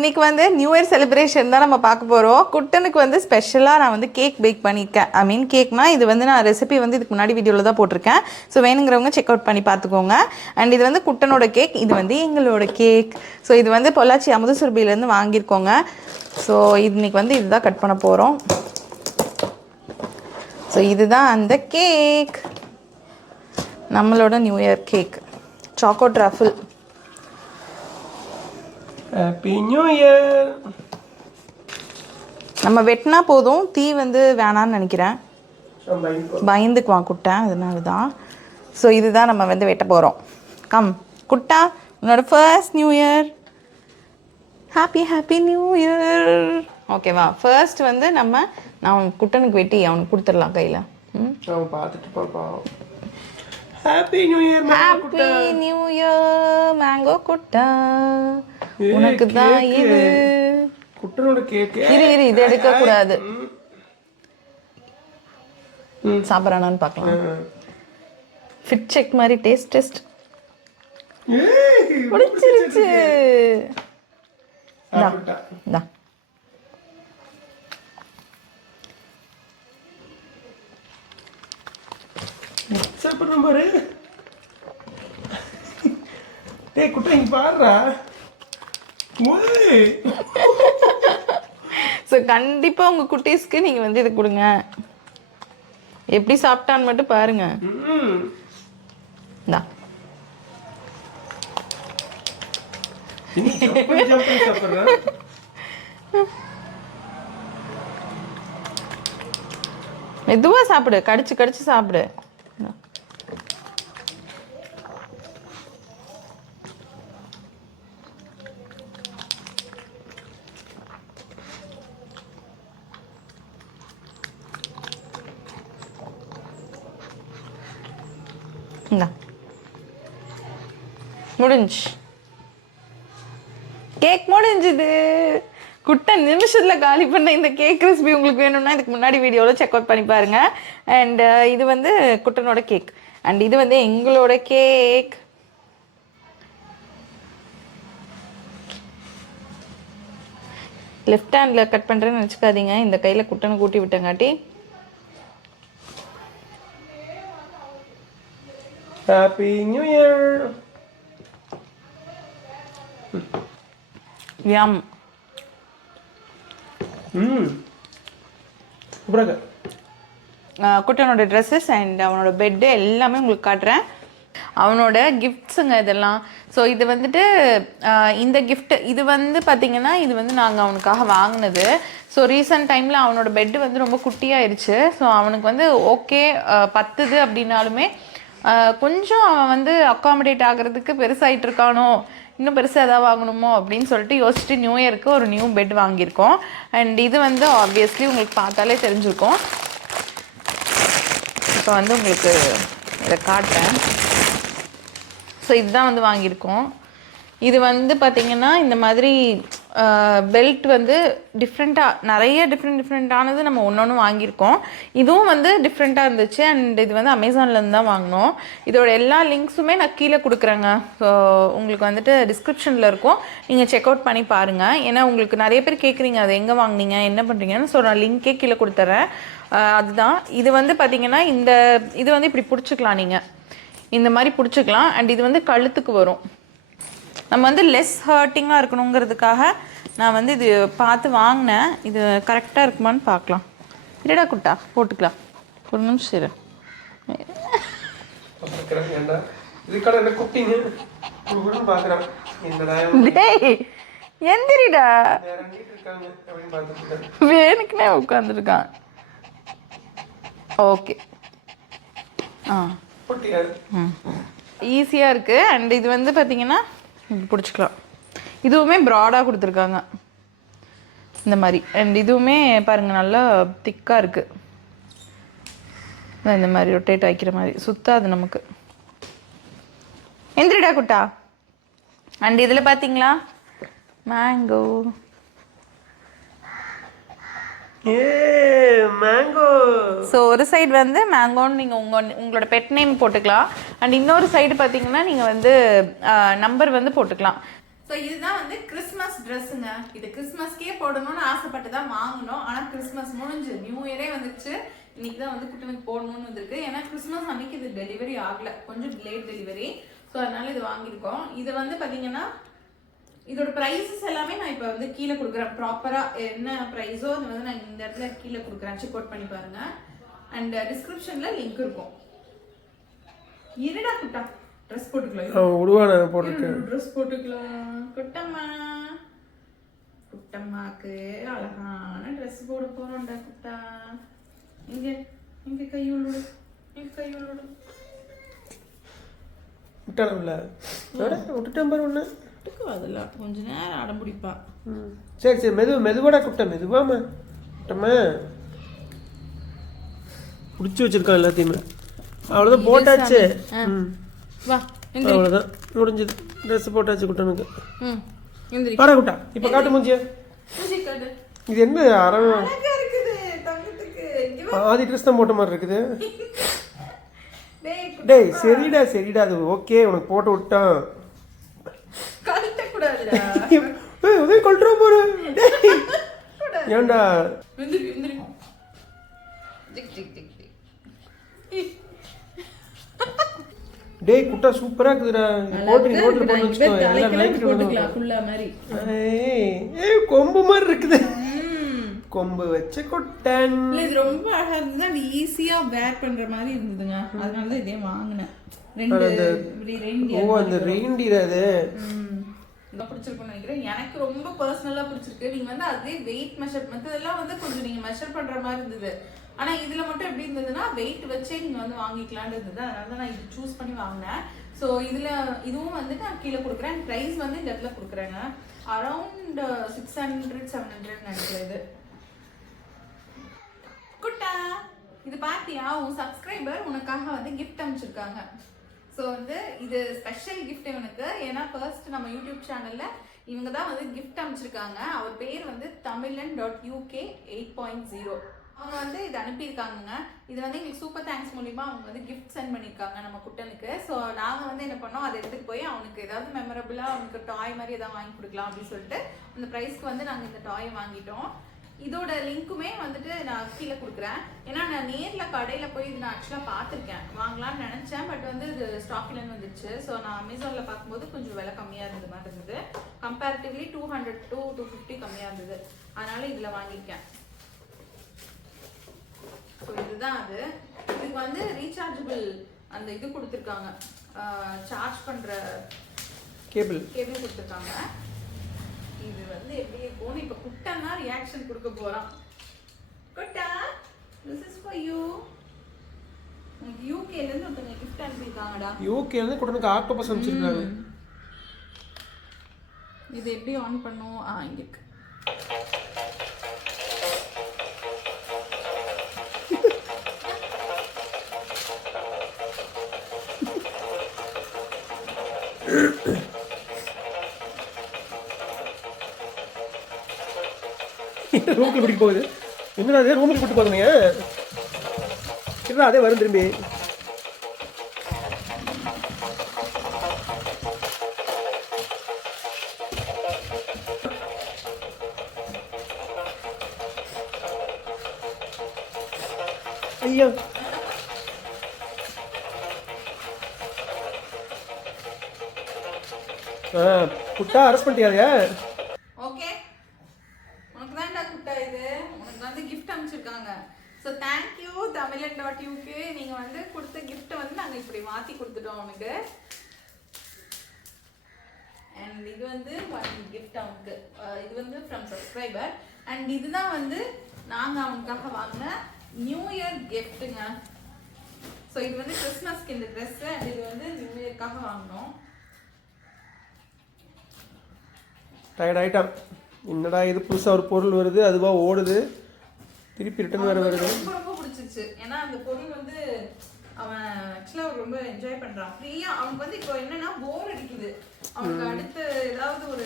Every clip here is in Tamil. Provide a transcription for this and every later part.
இன்றைக்கி வந்து நியூ இயர் செலிப்ரேஷன் தான் நம்ம பார்க்க போகிறோம். குட்டனுக்கு வந்து ஸ்பெஷலாக நான் வந்து கேக் பேக் பண்ணியிருக்கேன். ஐ மீன் கேக்னா இது வந்து நான் ரெசிபி வந்து இதுக்கு முன்னாடி வீடியோவில் தான் போட்டிருக்கேன். ஸோ வேணுங்கிறவங்க செக் அவுட் பண்ணி பார்த்துக்கோங்க. அண்ட் இது வந்து குட்டனோட கேக், இது வந்து எங்களோட கேக். ஸோ இது வந்து பொள்ளாச்சி அமுதசுரபியிலேருந்து வாங்கியிருக்கோங்க. ஸோ இன்றைக்கி வந்து இதுதான் கட் பண்ண போகிறோம். ஸோ இதுதான் அந்த கேக், நம்மளோட new year cake, choco truffle. Happy new year. நம்ம வெட்டினா போதும், தீ வந்து வேணான்னு நினைக்கிறேன், பயந்துக்குவான் குட்டேன், அதனால தான். ஸோ இதுதான் நம்ம வந்து வெட்ட போகிறோம். கம் குட்டா, உன்னோட first new year. Happy happy new year. ஓகேவா? ஃபர்ஸ்ட் வந்து நான் குட்டனுக்கு வெட்டி அவனுக்கு கொடுத்துடலாம் கையில். அவன் பார்த்துட்டு பாப்பா. Happy new year. Happy new year mango குட்டா, உனக்கு தான் இது. குட்டனோட கேக். இரு இது எடுக்க கூடாது. சாப்பிட்றானான்னு பார்க்கலாம். ஃபிட் செக் மாதிரி டேஸ்ட் பிடிச்சிருச்சு. சாப்பிட்றோம் பாரு. டேய் குட்டை இங்க பாருடா. ஸோ கண்டிப்பாக உங்கள் குட்டீஸ்க்கு நீங்கள் வந்து இது கொடுங்க. எப்படி சாப்பிட்டான்னு மட்டும் பாருங்க. இந்தா மெதுவாக சாப்பிடு, கடிச்சு கடிச்சு சாப்பிடு. முடிஞ்சு, கேக் முடிஞ்சுது. குட்டை நிமிஷத்தில் காலி பண்ண இந்த கேக் ரெசிபி உங்களுக்கு வேணும்னா இதுக்கு முன்னாடி வீடியோவில் செக் அவுட் பண்ணி பாருங்க. அண்ட் இது வந்து குட்டனோட கேக், அண்ட் இது வந்து எங்களோட கேக். லெஃப்ட் ஹேண்டில் கட் பண்ணுறேன்னு நினச்சிக்காதீங்க, இந்த கையில் குட்டனை கூட்டி விட்டங்காட்டி. Happy new year. யம். குட்டனோட ட்ரெஸ்ஸஸ் அண்ட் அவனோட பெட்டு எல்லாமே உங்களுக்கு காட்டுறேன். அவனோட கிஃப்ட்ஸுங்க இதெல்லாம். ஸோ இது வந்துட்டு இந்த கிஃப்ட் இது வந்து பார்த்திங்கன்னா இது வந்து நாங்கள் அவனுக்காக வாங்கினது. ஸோ ரீசெண்ட் டைமில் அவனோட பெட்டு வந்து ரொம்ப குட்டியாயிருச்சு. ஸோ அவனுக்கு வந்து ஓகே பத்துது அப்படின்னாலுமே கொஞ்சம் அவன் வந்து அக்காமடேட் ஆகிறதுக்கு பெருசாகிட்டு இருக்கானோ, இன்னும் பெருசாக எதாவது வாங்கணுமோ அப்படின்னு சொல்லிட்டு யோசிச்சுட்டு நியூ இயருக்கு ஒரு நியூ பெட் வாங்கியிருக்கோம். அண்ட் இது வந்து ஆப்வியஸ்லி உங்களுக்கு பார்த்தாலே தெரிஞ்சிருக்கும். இப்போ வந்து உங்களுக்கு இதை காட்டுறேன். ஸோ இதுதான் வந்து வாங்கியிருக்கோம். இது வந்து பார்த்திங்கன்னா இந்த மாதிரி பெல்ட் வந்து டிஃப்ரெண்ட்டாக நிறைய டிஃப்ரெண்ட்டானது நம்ம ஒன்று வாங்கியிருக்கோம். இதுவும் வந்து டிஃப்ரெண்ட்டாக இருந்துச்சு. அண்ட் இது வந்து அமேசான்லேருந்து தான் வாங்கினோம். இதோட எல்லா லிங்க்ஸுமே நான் கீழே கொடுக்குறேங்க. ஸோ உங்களுக்கு வந்துட்டு டிஸ்கிரிப்ஷனில் இருக்கும், நீங்கள் செக் அவுட் பண்ணி பாருங்கள். ஏன்னா உங்களுக்கு நிறைய பேர் கேட்குறீங்க அது எங்கே வாங்கினீங்க என்ன பண்ணுறீங்கன்னு. ஸோ நான் லிங்க்கே கீழே கொடுத்துட்றேன். அதுதான் இது வந்து பார்த்திங்கன்னா இது வந்து இப்படி பிடிச்சிக்கலாம், நீங்கள் இந்த மாதிரி பிடிச்சிக்கலாம். அண்ட் இது வந்து கழுத்துக்கு வரும். நம்ம வந்து லெஸ் ஹர்ட்டிங்காக இருக்கணுங்கிறதுக்காக நான் வந்து இது பார்த்து வாங்கினேன். இது கரெக்டாக இருக்குமான்னு பார்க்கலாம். இல்லைடா குட்டா, போட்டுக்கலாம். ஒரு நிமிஷம் இரு. டேய் எந்திரிடா, வேணுக்குனே உட்காந்துருக்கான். ஓகே, ஈஸியாக இருக்குது. அண்ட் இது வந்து பார்த்திங்கன்னா பிடிச்சிக்கலாம். இதுவுமே ப்ராடாக கொடுத்துருக்காங்க இந்த மாதிரி. அண்ட் இதுவுமே பாருங்கள் நல்லா திக்காக இருக்குது. இந்த மாதிரி ரொட்டேட் ஆகிக்கிற மாதிரி சுத்தாது நமக்கு. எந்திரிடா குட்டா. அண்ட் இதில் பார்த்தீங்களா மேங்கோ. மேங்கோ. ஸோ ஒரு சைடு வந்து மேங்கோன்னு நீங்கள் உங்களோட பெட் நேம் போட்டுக்கலாம். அண்ட் இன்னொரு சைடு பார்த்தீங்கன்னா நீங்கள் வந்து நம்பர் வந்து போட்டுக்கலாம். ஸோ இதுதான் வந்து கிறிஸ்மஸ் ட்ரெஸ்ஸுங்க. இது கிறிஸ்மஸ்க்கே போடணும்னு ஆசைப்பட்டு தான் வாங்கணும். ஆனால் கிறிஸ்மஸ் முடிஞ்சு நியூ இயரே வந்துச்சு. இன்னைக்கு தான் வந்து குட்டனுக்கு போடணும்னு வந்திருக்கு. ஏன்னா கிறிஸ்மஸ் அன்னைக்கு இது டெலிவரி ஆகலை, கொஞ்சம் லேட் டெலிவரி. ஸோ அதனால இது வாங்கியிருக்கோம். இது வந்து பார்த்தீங்கன்னா இதோட ப்ரைஸஸ் எல்லாமே நான் இப்போ வந்து கீழே கொடுக்குறேன். ப்ராப்பராக என்ன ப்ரைஸோ அது வந்து நான் இந்த இடத்துல கீழே கொடுக்குறேன். செக் அவுட் பண்ணி பாருங்க. அண்ட் டிஸ்கிரிப்ஷனில் லிங்க் இருக்கும். இருடா குட்டா, ட்ரெஸ் போட்டுக்கலாம். உருவான போட்டுருக்கேன். ட்ரெஸ் போட்டுக்கலாம். குட்டம்மா, குட்டம்மாக்கு அழகான ட்ரெஸ் போட போறோம்டா குட்டா. இங்க இங்க கை உள்ளுடு, இங்க கை உள்ளுடு. விட்டானம்ல விட்டுட்டேன் பாரு ஒன்று. அதெல்லாம் கொஞ்ச நேரம் அடம்பிடிப்பா. சரி சரி மெதுவாடா குட்டை, மெதுவாமா குட்டம்மா. பிடிச்சி வச்சிருக்கான் எல்லாத்தையுமே. அவ்வளோதான் போட்டாச்சு. வா அவ்வளோதான் முடிஞ்சது. ட்ரெஸ் போட்டாச்சு குட்டனுக்கு. பாடா குட்டா இப்போ காட்டு மூஞ்சிய. இது என்ன ஆதி ட்ரெஸ் தான் போட்ட மாதிரி இருக்குது. டேய் சரிடா சரிடா, அது ஓகே உனக்கு போட்டு விட்டான். கொல்றா போற ஏன்டா. டேய் குட்டா சூப்பரா இருக்குதுடா. போட்டு நீ ரோட்ல போட்டு வச்சுக்கோ. எல்லாம் லைக் போட்டுக்கலாம் ஃபுல்லா மாதிரி. ஏய் கொம்பு மாதிரி இருக்குது. கொம்பு வச்ச குட்டன். இது ரொம்ப அழகா இருந்தது. அது ஈஸியா வேர் பண்ற மாதிரி இருந்ததுங்க. அதனால தான் இதே வாங்குனேன். அந்த ரெயின்டியர் அது ரொம்ப பிடிச்சிருக்கும்னு நினைக்கிறேன். எனக்கு ரொம்ப பர்சனலா பிடிச்சிருக்கு. நீங்க வந்து அதே வெயிட் மெஷர் மத்ததெல்லாம் வந்து கொஞ்சம் நீங்க மெஷர் பண்ற மாதிரி இருந்தது. ஆனா இதுல மட்டும் எப்படி இருந்ததுன்னா வெயிட் வச்சே நீங்க வந்து வாங்கிக்கலாம்னு இருந்தது. அதனால தான் நான் இது சூஸ் பண்ணி வாங்கினேன். ஸோ இதுல இதுவும் வந்து நான் கீழே கொடுக்குறேன். ப்ரைஸ் வந்து இந்த இடத்துல கொடுக்குறேங்க. அரௌண்ட் 600-700 நினைக்கிறேன். இது குட்டா இது பாத்தியா, உன் சப்ஸ்கிரைபர் உனக்காக வந்து கிஃப்ட் அனுப்பிச்சிருக்காங்க. ஸோ வந்து இது ஸ்பெஷல் கிஃப்ட் இவனுக்கு. ஏன்னா ஃபர்ஸ்ட் நம்ம யூடியூப் சேனல்ல இவங்க தான் வந்து கிஃப்ட் அனுப்பிச்சிருக்காங்க. அவர் பேர் வந்து tamilan.uk 8.0. அவங்க வந்து இது அனுப்பியிருக்காங்க. இது வந்து எங்களுக்கு சூப்பர் தேங்க்ஸ் மூலியமா அவங்க வந்து கிஃப்ட் சென்ட் பண்ணியிருக்காங்க நம்ம குட்டனுக்கு. ஸோ நாங்கள் வந்து என்ன பண்ணோம், அதை எடுத்துட்டு போய் அவனுக்கு ஏதாவது மெமரபிளாக அவனுக்கு டாய் மாதிரி ஏதாவது வாங்கி கொடுக்கலாம் அப்படின்னு சொல்லிட்டு அந்த ப்ரைஸ்க்கு வந்து நாங்கள் இந்த டாயை வாங்கிட்டோம். இதோட லிங்க்குமே வந்துட்டு நான் கீழே கொடுக்குறேன். ஏன்னா நான் நேரில் கடையில் போய் இது நான் ஆக்சுவலாக பார்த்துருக்கேன், வாங்கலாம்னு நினச்சேன். பட் வந்து இது ஸ்டாக் இல்லைன்னு வந்துச்சு. ஸோ நான் அமேசானில் பார்க்கும்போது கொஞ்சம் விலை கம்மியாக இருந்தது மாதிரி இருந்தது. கம்பேரிட்டிவ்லி 200 to 250 கம்மியாக இருந்தது. அதனால இதில் வாங்கியிருக்கேன். ஸோ இதுதான் அது. இதுக்கு வந்து ரீசார்ஜபிள் அந்த இது கொடுத்துருக்காங்க, சார்ஜ் பண்ணுற கேபிள் கொடுத்துருக்காங்க. இது வந்து எப்படி இருக்கும்னு இப்போ குட்டன்னா ரியாக்ஷன் கொடுக்க போறான். குட்டா, this is for you. உங்களுக்கு யூகேல இருந்து ஒருத்தங்க கிஃப்ட் அனுப்பியிருக்காங்கடா. யூகேல இருந்து குட்டனுக்கு ஆக்டோபஸ் அனுப்பிச்சிருக்காங்க. இது எப்படி ஆன் பண்ணும்? இங்க இருக்கு. ரூமுக்கு கூட்டிட்டு போகுது. என்னடா அதே ரூமுக்கு கூட்டிட்டு போகுதுங்க. அதே வரும் திரும்பி. ஐயோ குட்டா அரெஸ்ட் பண்ணிட்டியா? ஓகே, உனக்கு தான்டா குட்டா. இது உனக்கு வந்து கிஃப்ட் அனுப்பிச்சிருக்காங்க. So thank you tamilan.uk. நீங்க வந்து கொடுத்த கிஃப்ட்டை வந்து நாங்க இப்படி மாத்தி கொடுத்துட்டோம் உனக்கு. அண்ட் இது வந்து கிஃப்ட் அவனுக்கு. இது வந்து ஃப்ரம் சப்ஸ்கிரைபர். அண்ட் இதுதான் வந்து நாங்க அவனுக்காக வாங்கின நியூ இயர் கிஃப்ட்டுங்க. ஸோ இது வந்து கிறிஸ்மஸ்க்கு இந்த ட்ரெஸ். அண்ட் இது வந்து நியூ இயர்க்காக வாங்கினோம். டயர்ட் ஆகிட்டான். என்னடா இது புதுசாக ஒரு பொருள் வருது, அதுவாக ஓடுது, திருப்பி ரிட்டர்ன் வேறு வருது. ரொம்ப ரொம்ப பிடிச்சிருச்சு. ஏன்னா அந்த பொருள் வந்து அவன் ஆக்சுவலாக ரொம்ப என்ஜாய் பண்ணுறான் ஃப்ரீயாக. அவனுக்கு வந்து இப்போ என்னன்னா போர் அடிக்குது. அவனுக்கு அடுத்து ஏதாவது ஒரு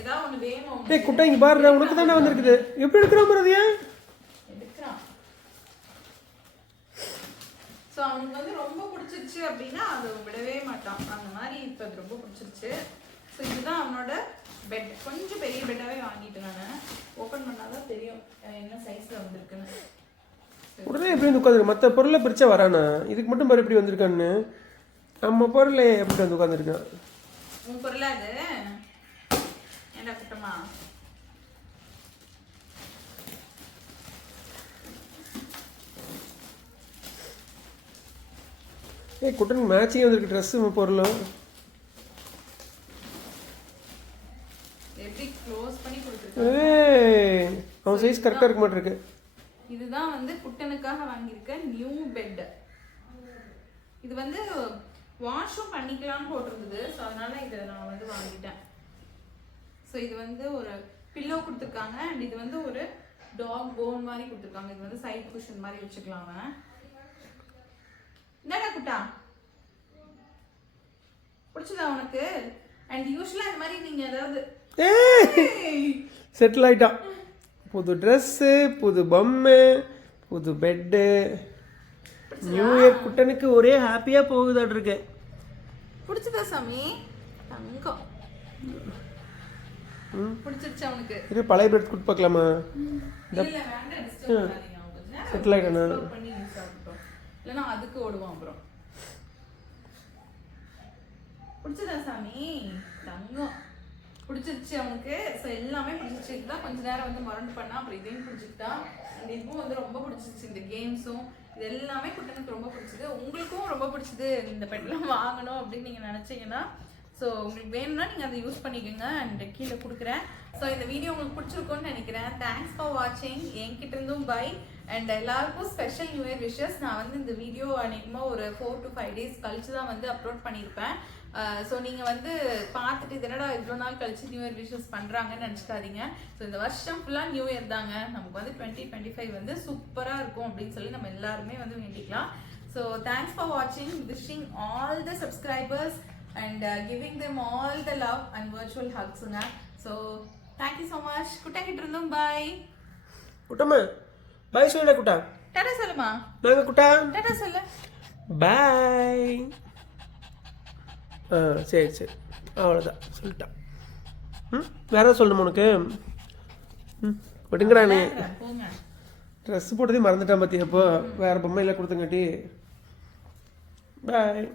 ஏதாவது ஒன்று வேணும். ஏய் குட்டா இங்கே பாரு, உனக்கு தானே வந்திருக்குது. எப்படி எடுக்கிறான் பாரு, எடுக்கிறான். ஸோ அவனுக்கு வந்து ரொம்ப பிடிச்சிருச்சு அப்படின்னா அதை விடவே மாட்டான். அந்த மாதிரி இப்போ அது ரொம்ப பிடிச்சிருச்சு. ஸோ இதுதான் அவனோட பெட். கொஞ்சம் பெரிய பெட்டாகவே வாங்கிட்டேன் நான். ஓப்பன் பண்ணாதான் தெரியும் என்ன சைஸில் வந்திருக்குன்னு. உடனே எப்படி வந்து உட்காந்துருக்கு? மற்ற பொருளை பிரிச்சா வரானா? இதுக்கு மட்டும் பாரு எப்படி வந்திருக்கான்னு. நம்ம பொருளை எப்படி வந்து உட்காந்துருக்கான்? உன் பொருளா அது? ஏண்டா குட்டமா? குட்டனுக்கு மேட்சிங் வந்திருக்கு ட்ரெஸ்ஸு பொருளும். எப்படி க்ளோஸ் பண்ணி கொடுத்துருக்கேன். அவன் சைஸ் கரெக்டாக இருக்க மாட்டிருக்கு. இதுதான் வந்து குட்டனுக்காக வாங்கியிருக்க நியூ பெட். இது வந்து வாஷும் பண்ணிக்கலாம்னு போட்டிருந்தது. ஸோ அதனால இதை நான் வந்து வாங்கிட்டேன். ஸோ இது வந்து ஒரு பில்லோ கொடுத்துருக்காங்க அண்ட் இது வந்து ஒரு டாக் போன் மாதிரி கொடுத்துருக்காங்க. இது வந்து சைட் குஷன் மாதிரி வச்சுக்கலாம். என்னடா குட்டா பிடிச்சதா உனக்கு? அண்ட் யூஸ்வலா இந்த மாதிரி நீங்க ஏதாவது செட்டில் ஆயிட்டான். புது ட்ரெஸ்ஸு, புது பொம்மை, புது பெட்டு. நியூ இயர் குட்டனுக்கு ஒரே ஹாப்பியாக போகுதாட்டு இருக்கு. பிடிச்சதா சாமி? தங்கம் பிடிச்சிருச்சு அவனுக்கு. இது பழைய பெட் கொடுத்து பார்க்கலாமா? செட்டில் ஆயிட்டானா? இல்லைன்னா அதுக்கு ஓடுவான். அப்புறம் பிடிச்சதா சாமி? தங்கம் பிடிச்சிருச்சு அவனுக்கு. ஸோ எல்லாமே பிடிச்சிருச்சு. இதுதான் கொஞ்ச நேரம் வந்து மறந்து பண்ணா. அப்புறம் இதையும் பிடிச்சிக்கிட்டா. அண்ட் இதுவும் வந்து ரொம்ப பிடிச்சிருச்சு. இந்த கேம்ஸும் இது எல்லாமே குட்டனுக்கு ரொம்ப பிடிச்சது. உங்களுக்கும் ரொம்ப பிடிச்சது இந்த பெட்லாம் வாங்கணும் அப்படின்னு நீங்கள் நினச்சிங்கன்னா ஸோ உங்களுக்கு வேணும்னா நீங்கள் அதை யூஸ் பண்ணிக்கோங்க. அண்ட் கீழே கொடுக்குறேன். ஸோ இந்த வீடியோ உங்களுக்கு பிடிச்சிருக்கும்னு நினைக்கிறேன். தேங்க்ஸ் ஃபார் வாட்சிங். என்கிட்ட இருந்தும் பை. அண்ட் எல்லாருக்கும் ஸ்பெஷல் நியூ இயர் விஷஸ். நான் வந்து இந்த வீடியோ அன்றைக்குமா ஒரு 4 to 5 days கழிச்சு தான் வந்து அப்லோட் பண்ணியிருப்பேன். ஸோ நீங்கள் வந்து பார்த்துட்டு இதனடா இவ்வளோ நாள் கழிச்சு நியூ இயர் விஷஸ் பண்ணுறாங்கன்னு நினச்சிக்காதீங்க. ஸோ இந்த வருஷம் ஃபுல்லாக நியூ இயர் தாங்க. நமக்கு வந்து 2025 வந்து சூப்பராக இருக்கும் அப்படின்னு சொல்லி நம்ம எல்லாருமே வந்து வேண்டிக்கலாம். ஸோ தேங்க்ஸ் ஃபார் வாட்சிங். Wishing all the subscribers and giving them all the love and virtual hugs. So thank you so much. Kutta kitrundum bye. Kuttama bye solla kutta. Tata solluma. Naanga kutta. Tata solla. Bye. சரி அவ்வளோதான் சொல்லிட்டான். வேற ஏதாவது சொல்லணுமா உனக்கு? விட்டுங்கடா. நீ ட்ரெஸ் போட்டதே மறந்துட்டான் பார்த்தியா? அப்போ வேற பொம்மை இல்லை கொடுத்தங்காட்டி. பாய்.